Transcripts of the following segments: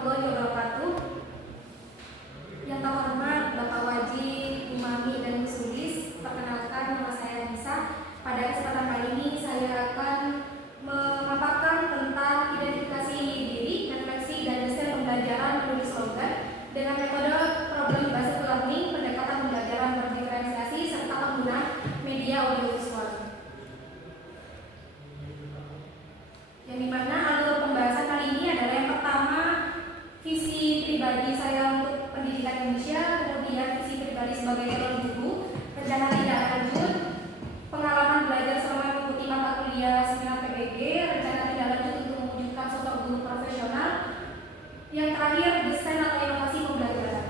warahmatullahi wabarakatuh. Yang terhormat Bapak Wajib, Bu Mami, dan Bu Sulis, perkenalkan nama saya Nisa. Pada kesempatan kali ini saya akan memaparkan tentang identifikasi diri, refleksi, dan desain pembelajaran menulis slogan dengan metode problem-based learning, pendekatan pembelajaran berdiferensiasi, serta penggunaan media audiovisual. Yang dimana alur pembahasan kali ini adalah yang pertama, visi pribadi saya untuk pendidikan Indonesia, kemudian visi pribadi sebagai calon guru, rencana tindak lanjut, pengalaman belajar selama mengikuti mata kuliah seminar PBG, rencana tindak lanjut untuk mewujudkan sosok guru profesional, yang terakhir desain atau inovasi pembelajaran.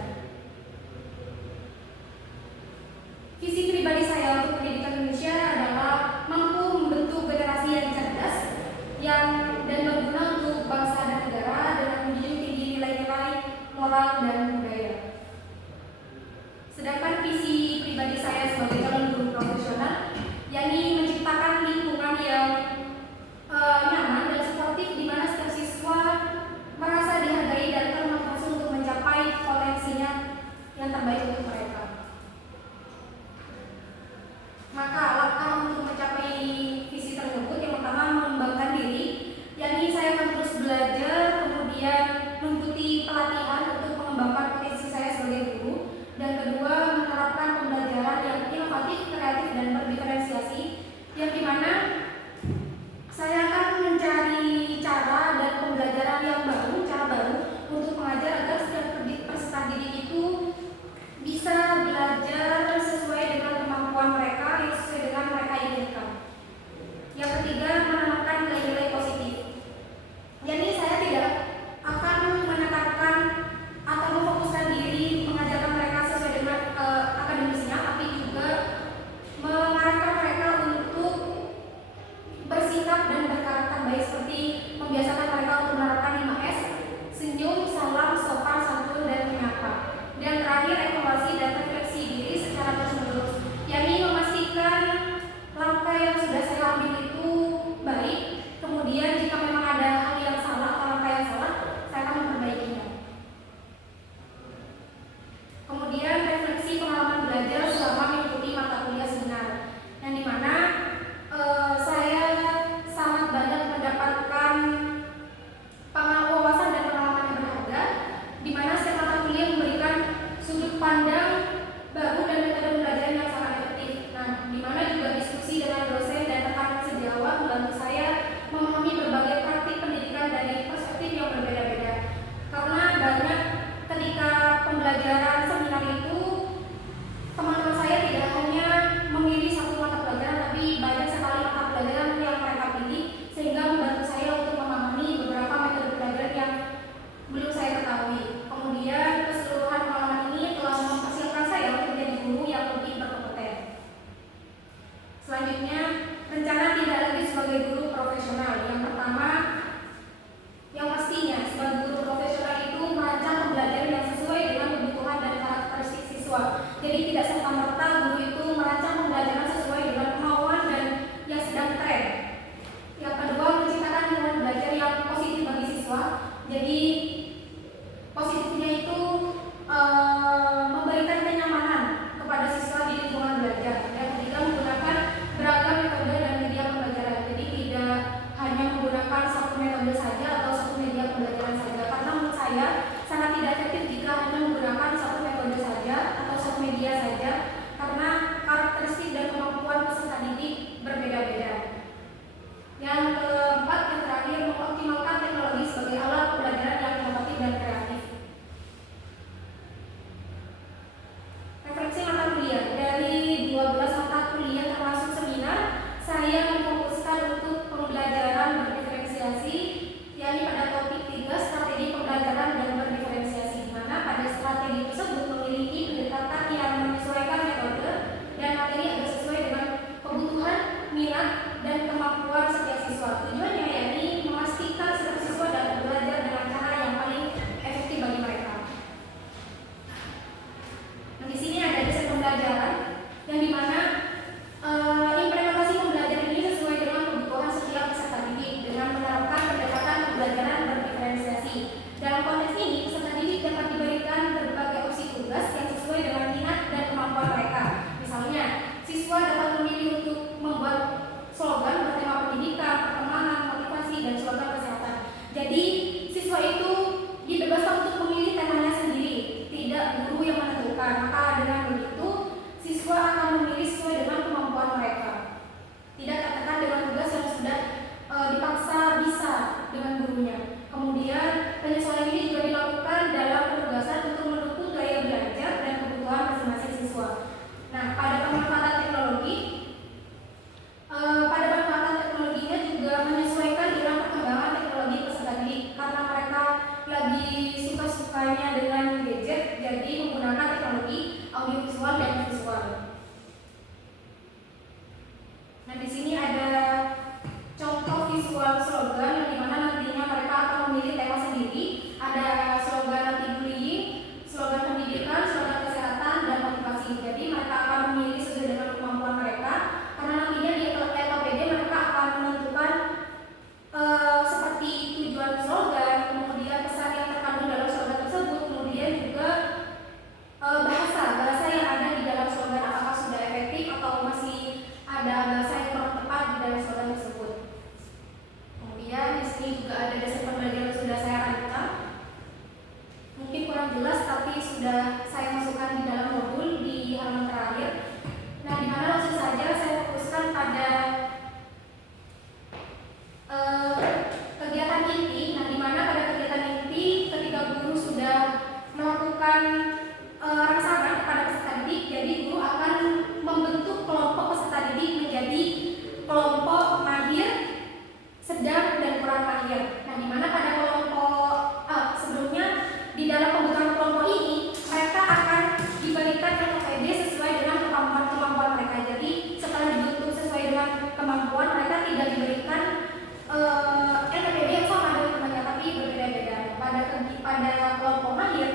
Visi pribadi saya untuk pendidikan Indonesia adalah mampu membentuk generasi yang cerdas, yang dan berguna untuk bangsa dan negara dengan menjunjung tinggi nilai-nilai moral dan budaya. Sedangkan visi pribadi saya sebagai calon guru profesional, yakni menciptakan lingkungan yang nyaman dan suportif di mana setiap siswa merasa dihargai dan termotivasi untuk mencapai potensinya yang terbaik untuk mereka. Maka langkah untuk mencapai visi tersebut yang pertama mengembangkan diri, yakni saya akan terus belajar, kemudian mengikuti pelatihan untuk mengembangkan potensi saya sebagai guru, dan kedua menerapkan pembelajaran yang inovatif, kreatif, dan berdiferensiasi, yang dimana saya akan mencari cara dan pembelajaran yang baru, cara baru untuk mengajar agar setiap peserta didik itu bisa belajar sesuai dengan kemampuan mereka, yang sesuai dengan mereka inginkan. Yang ketiga, menanamkan nilai-nilai positif. Jadi saya tidak akan menekankan atau memfokuskan diri mengajarkan mereka sesuai dengan akademisnya, tapi juga mengarahkan mereka untuk bersikap dan berkarakter baik, seperti membiasakan mereka untuk menerapkan 5S, senyum, salam, sopan, santun, dan menyapa. Dan terakhir, evaluasi dan refleksi diri secara terus-menerus, yakni memastikan langkah yang sudah saya ambil itu baik, kemudian jika memang ada hal yang salah atau langkah yang salah, saya akan memperbaikinya. Kemudian refleksi pengalaman belajar selama mengikuti mata kuliah seminar, yang dimana saya sangat banyak mendapatkan wawasan dan pengalaman yang berharga, di mana setiap mata kuliah memberikan sudut pandang baru dan metode pembelajaran yang sangat efektif. Nah, di mana juga diskusi dengan dosen dan rekan sejawat membantu saya memahami berbagai praktik pendidikan dari perspektif yang berbeda-beda. Karena banyak ketika pembelajaran seminar itu, teman-teman saya tidak hanya memilih satu mata pelajaran, tapi banyak sekali mata pelajaran yang mereka pilih, sehingga membantu saya untuk memahami beberapa metode pelajaran yang belum saya ketahui. Kemudian keseluruhan pengalaman ini telah mempersiapkan saya untuk menjadi guru yang lebih berkompeten. Selanjutnya, rencana tindak lanjut sebagai guru profesional. Yang pertama, yang pastinya sebagai guru profesional itu merancang pembelajaran yang sesuai dengan kebutuhan dan karakteristik siswa. Jadi tidak serta-merta guru itu merancang pembelajaran sesuai dengan kemauan dan yang sedang tren. Yang kedua, menciptakan lingkungan belajar yang positif bagi siswa. Jadi positifnya itu memberikan kenyamanan kepada siswa di lingkungan belajar. Yang ketiga, menggunakan beragam metode dan media pembelajaran. Jadi tidak hanya menggunakan satu metode saja atau satu media pembelajaran saja, karena menurut saya sangat tidak efektif jika hanya menggunakan satu metode saja atau satu media saja, karena karakteristik dan kemampuan peserta didik berbeda-beda. Yang keempat, yang terakhir, mengoptimalkan teknologi sebagai alat pembelajaran yang inovatif dan kreatif. Refleksi mata kuliah. Dari 12 mata kuliah termasuk seminar, saya memfokuskan untuk pembelajaran berdiferensiasi, yakni pada topik 3, strategi pembelajaran dan berdiferensiasi, di mana pada strategi tersebut memiliki pendekatan yang menyesuaikan metode dan materi agar sesuai dengan kebutuhan, minat, dan kemampuan setiap siswa. Tujuannya yakni memastikan setiap siswa dapat belajar dengan cara yang paling efektif bagi mereka. Nah, di sini ada desain pembelajaran, yang dimana implementasi pembelajaran ini sesuai dengan kebutuhan setiap peserta didik dengan menerapkan pendekatan pembelajaran berdiferensiasi. Dalam konteks ini, LPPB yang sama dengan temannya tapi berbeda-beda. Pada kelompok mahir,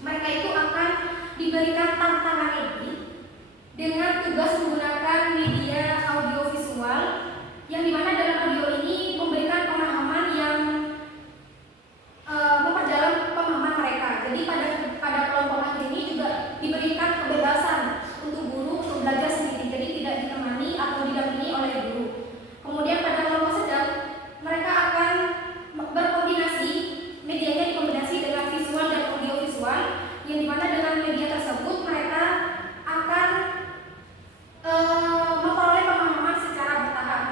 mereka itu akan diberikan tantangan ini dengan tugas menggunakan media audiovisual yang dimana dalam audio ini memberikan pemahaman yang memperdalam pemahaman mereka. Jadi pada kelompok mahir ini juga diberikan kebebasan untuk guru untuk belajar sendiri, jadi tidak ditemani atau didampingi oleh guru. Kemudian pada kelompok sedang, mereka akan berkoordinasi, medianya dikombinasi dengan visual dan audiovisual, yang dimana dengan media tersebut mereka akan memperoleh pemahaman secara bertahap.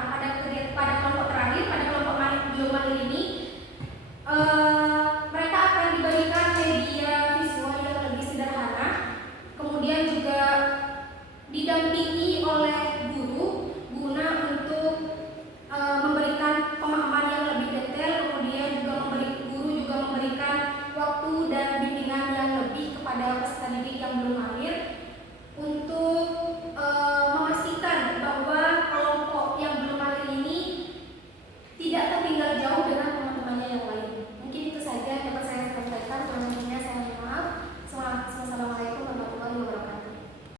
Pada kelompok terakhir, pada kelompok belum mahir ini, mereka akan diberikan media visual yang lebih sederhana, kemudian juga didampingi oleh